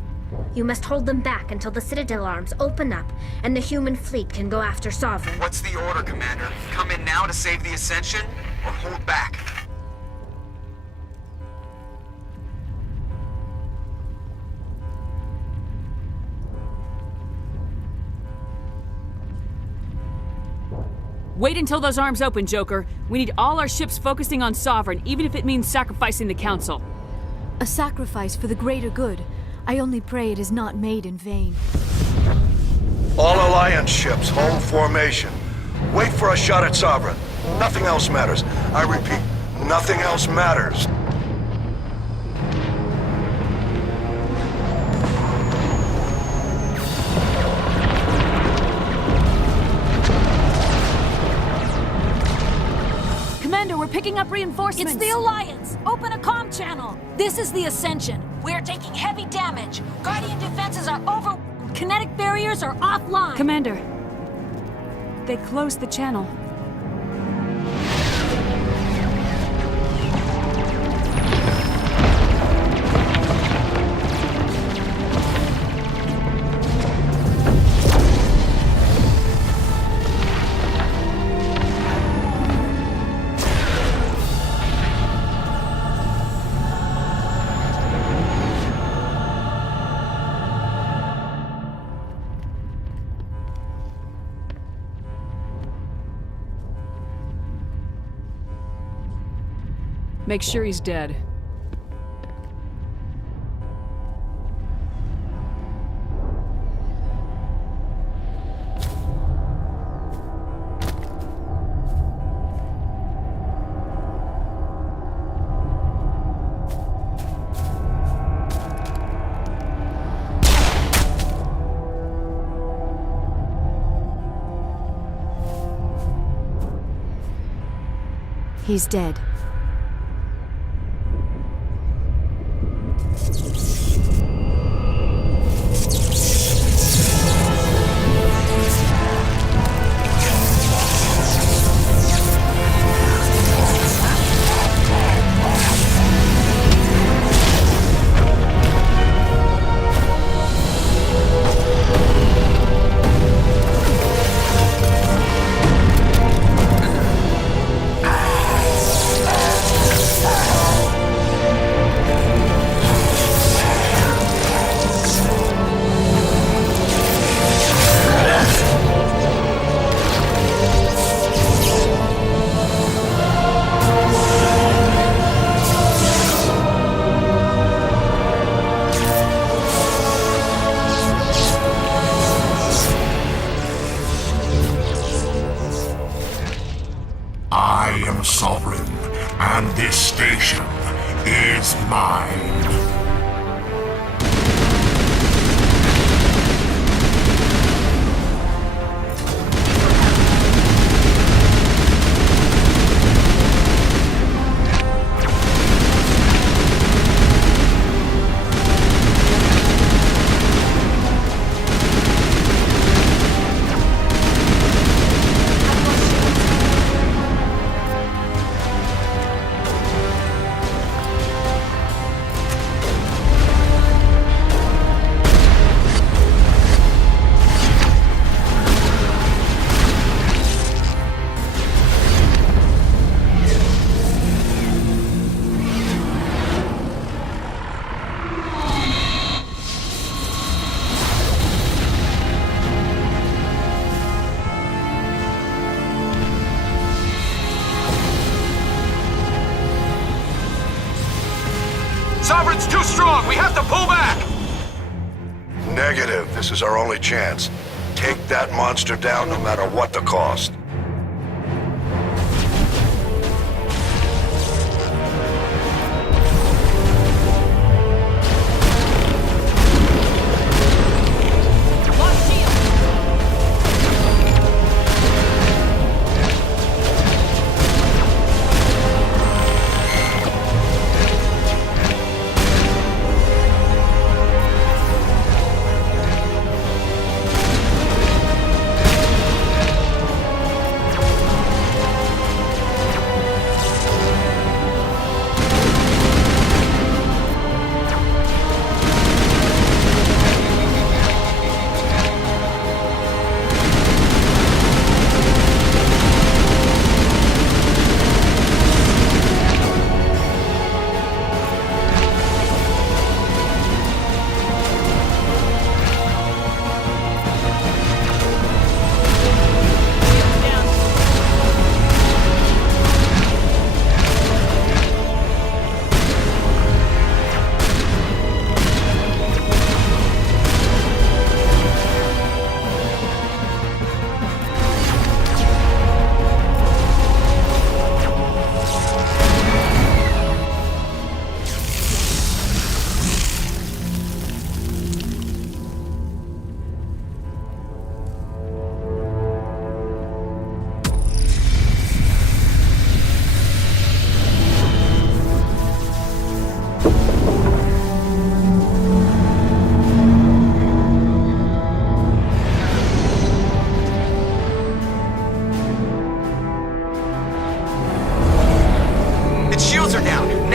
You must hold them back until the Citadel arms open up and the human fleet can go after Sovereign. What's the order, Commander? Come in now to save the Ascension, or hold back? Wait until those arms open, Joker. We need all our ships focusing on Sovereign, even if it means sacrificing the Council. A sacrifice for the greater good. I only pray it is not made in vain. All Alliance ships, hold formation. Wait for a shot at Sovereign. Nothing else matters. I repeat, nothing else matters. Commander, we're picking up reinforcements. It's the Alliance! Open a comm channel! This is the Ascension. We're taking heavy damage. Guardian defenses are over... Kinetic barriers are offline. Commander. They closed the channel. Make sure he's dead. He's dead. I am sovereign, and this station is mine. Sovereign's too strong! We have to pull back! Negative. This is our only chance. Take that monster down no matter what the cost.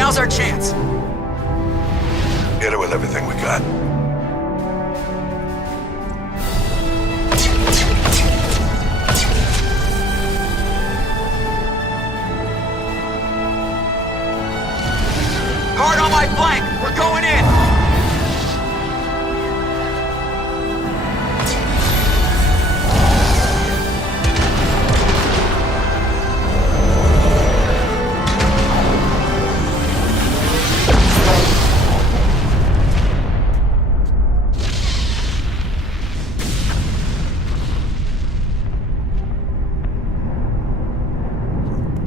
Now's our chance. Hit it with everything we got. Hard on my flank! We're going in!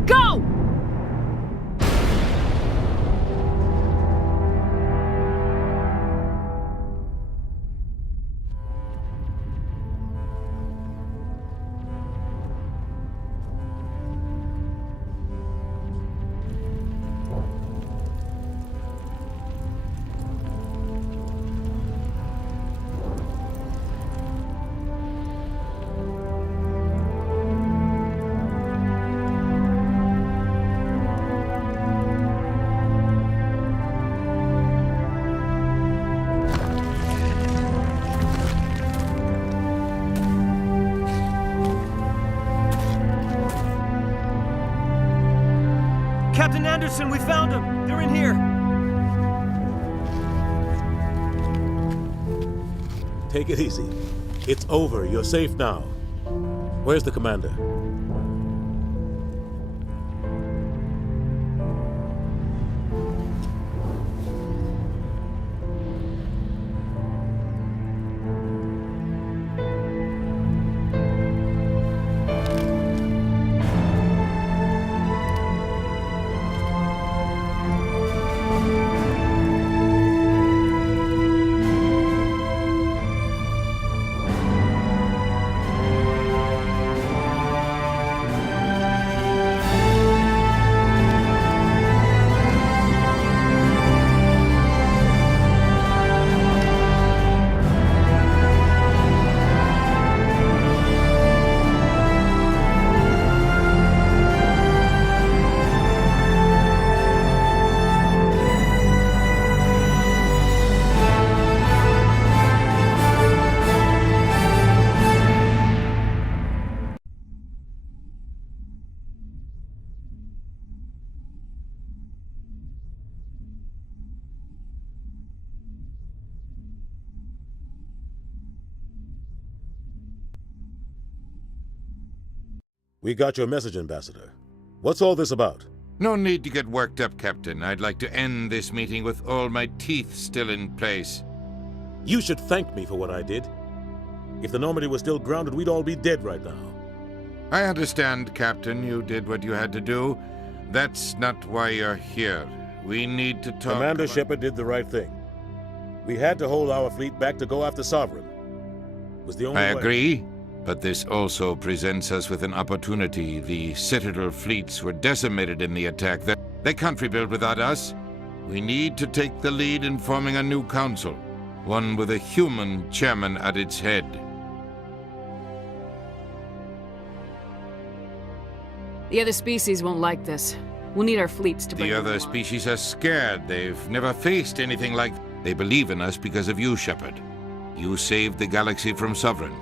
Go! Captain Anderson, we found them! They're in here! Take it easy. It's over. You're safe now. Where's the commander? We got your message, Ambassador. What's all this about? No need to get worked up, Captain. I'd like to end this meeting with all my teeth still in place. You should thank me for what I did. If the Normandy was still grounded, we'd all be dead right now. I understand, Captain. You did what you had to do. That's not why you're here. We need to talk. Commander Shepard did the right thing. We had to hold our fleet back to go after Sovereign. It was the only way. I agree. But this also presents us with an opportunity. The Citadel fleets were decimated in the attack. They can't rebuild without us. We need to take the lead in forming a new council, one with a human chairman at its head. The other species won't like this. We'll need our fleets to bring The them other along. species are scared. They've never faced anything like... They believe in us because of you, Shepard. You saved the galaxy from Sovereign.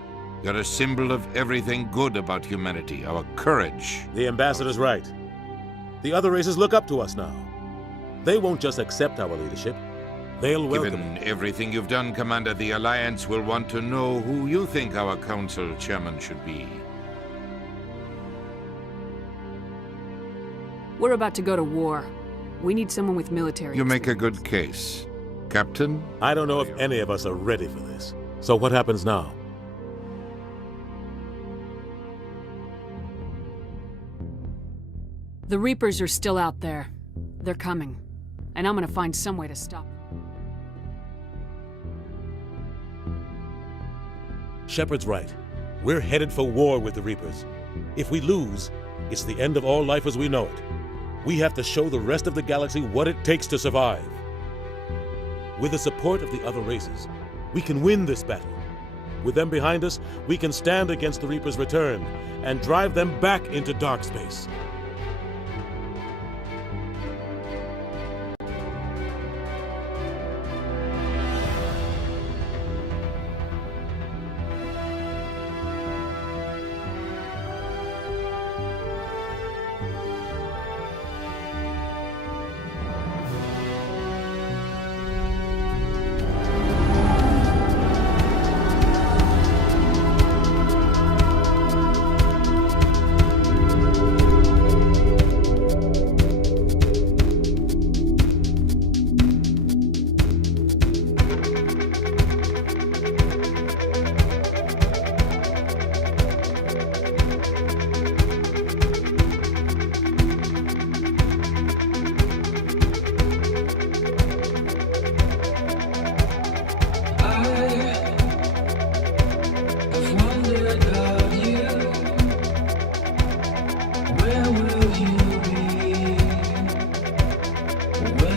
You're a symbol of everything good about humanity, our courage. The Ambassador's right. The other races look up to us now. They won't just accept our leadership. They'll welcome Given it. everything you've done, Commander, the Alliance will want to know who you think our council chairman should be. We're about to go to war. We need someone with military You make a good case. Captain? I don't know if any of us are ready for this. So what happens now? The Reapers are still out there. They're coming. And I'm gonna find some way to stop them. Shepard's right. We're headed for war with the Reapers. If we lose, it's the end of all life as we know it. We have to show the rest of the galaxy what it takes to survive. With the support of the other races, we can win this battle. With them behind us, we can stand against the Reapers' return and drive them back into dark space. Well,